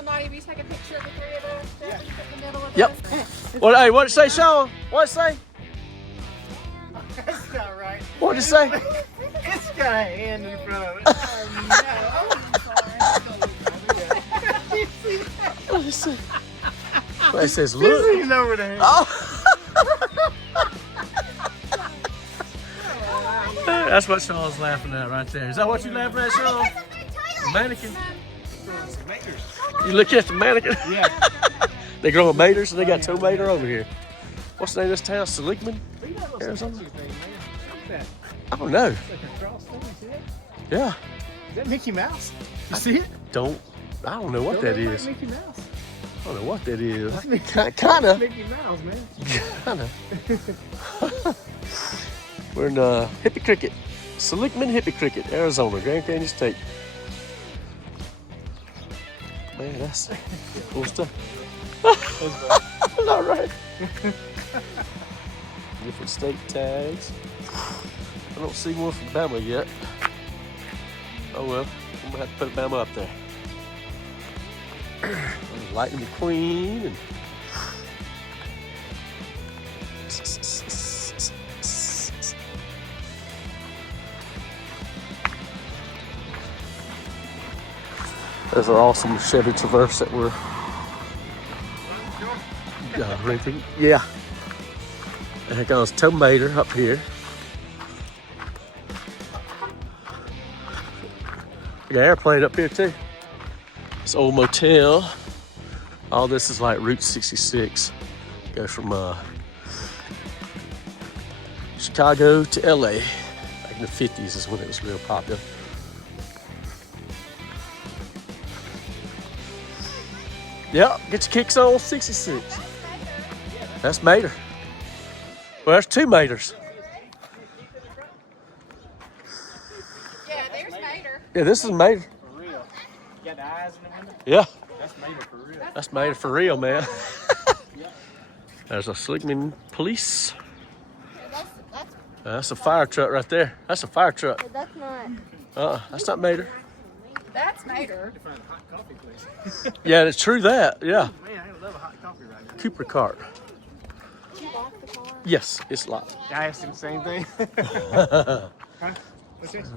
somebody if you take a picture of the three of us? Yeah. In the middle of Yep. What? Hey, what'd it say, Sean? What'd it say? That's not right. What'd it say? It's got a hand in front of it. What'd it say? Well, it says look. He's over there. Oh. That's what Sean's laughing at right there. Is that what you laughing at, Sean? Mannequin. You look at the mannequin? Yeah. They grow maters, and they got tomato over here. What's the name of this town? Seligman? Arizona? I don't know. Yeah. Is that Mickey Mouse? You see it? I don't know what that is. Mickey Mouse. I don't know what that is. Kind of. Mickey Mouse, man. Kind of. We're in Hippie Cricket. Seligman Hippie Cricket, Arizona, Grand Canyon State. Man, that's cool stuff. Not right. Different state tags. I don't see one from Bama yet. Oh well, I'm gonna have to put Bama up there. Lightning McQueen and there's an awesome Chevy Traverse that we're renting. Yeah. And here goes Tomater up here. We got an airplane up here too. This old motel. All this is like Route 66. Goes from Chicago to LA. Back in the 50s is when it was real popular. Yep, get your kicks on 66. That's Mater. Well, there's two Maters. Yeah, there's Mater. Yeah, this is Mater. For real. You got the eyes in the window? Yeah. That's Mater for real. That's Mater for real, man. There's a Seligman police. That's a fire truck right there. That's a fire truck. That's not. That's not Mater. That's Mater. Find a hot coffee place. Yeah, it's true that. Yeah. Man, I love a hot coffee right now. Cooper cart. Did you lock the car? Yes, it's locked. I asked him the same thing. Huh? What's this? I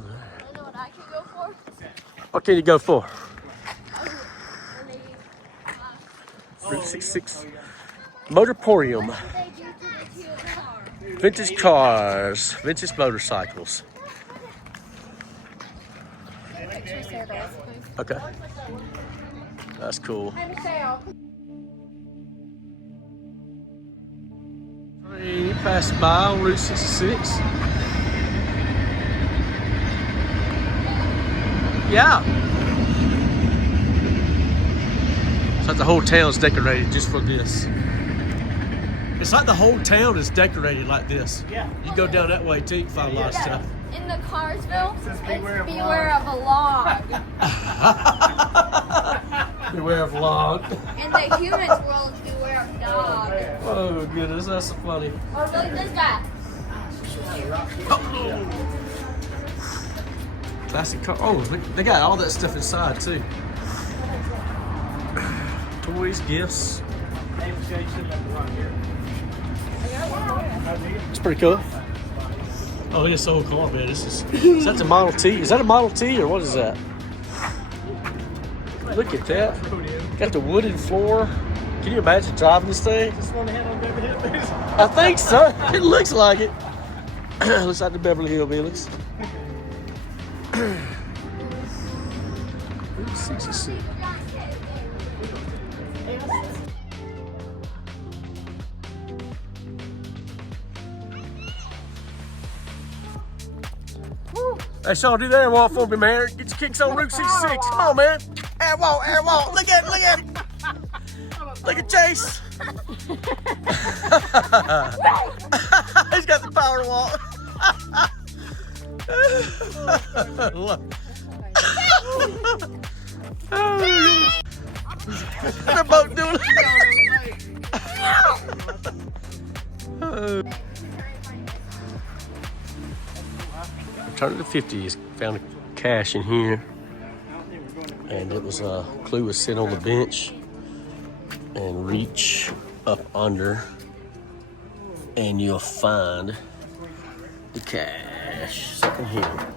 know what I can go for. What can you go for? Route 66. Motorporium. Vintage cars. Vintage motorcycles. Okay. That's cool. Train passing by on Route 66. Yeah. It's like the whole town's decorated just for this. It's like the whole town is decorated like this. Yeah. You go down that way too, you can find a lot of stuff. In the Carsville, Says it's beware of beware of a log. Beware of log. In the humans world, it's beware of dog. Oh goodness, that's so funny. Or look at this guy. Classic car. Oh, they got all that stuff inside too. Toys, gifts. It's pretty cool. Oh, it's so cool, man. Is that the Model T? Is that a Model T or what is that? Look at that. Got the wooden floor. Can you imagine driving this thing? I think so. It looks like it. Looks like the Beverly Hillbillies. 66. Hey, Sean, do the air walk for me, man. Get your kicks on Route 66. Come on, man. Air walk, air walk. Look at him, look at him. Look at Chase. He's got the power walk. Look. They're both doing it. Turn to the 50s. Found a cache in here. And it was a clue was sit on the bench and reach up under, and you'll find the cash. Second here.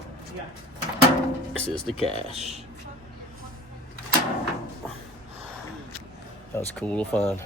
This is the cash. That was cool to find.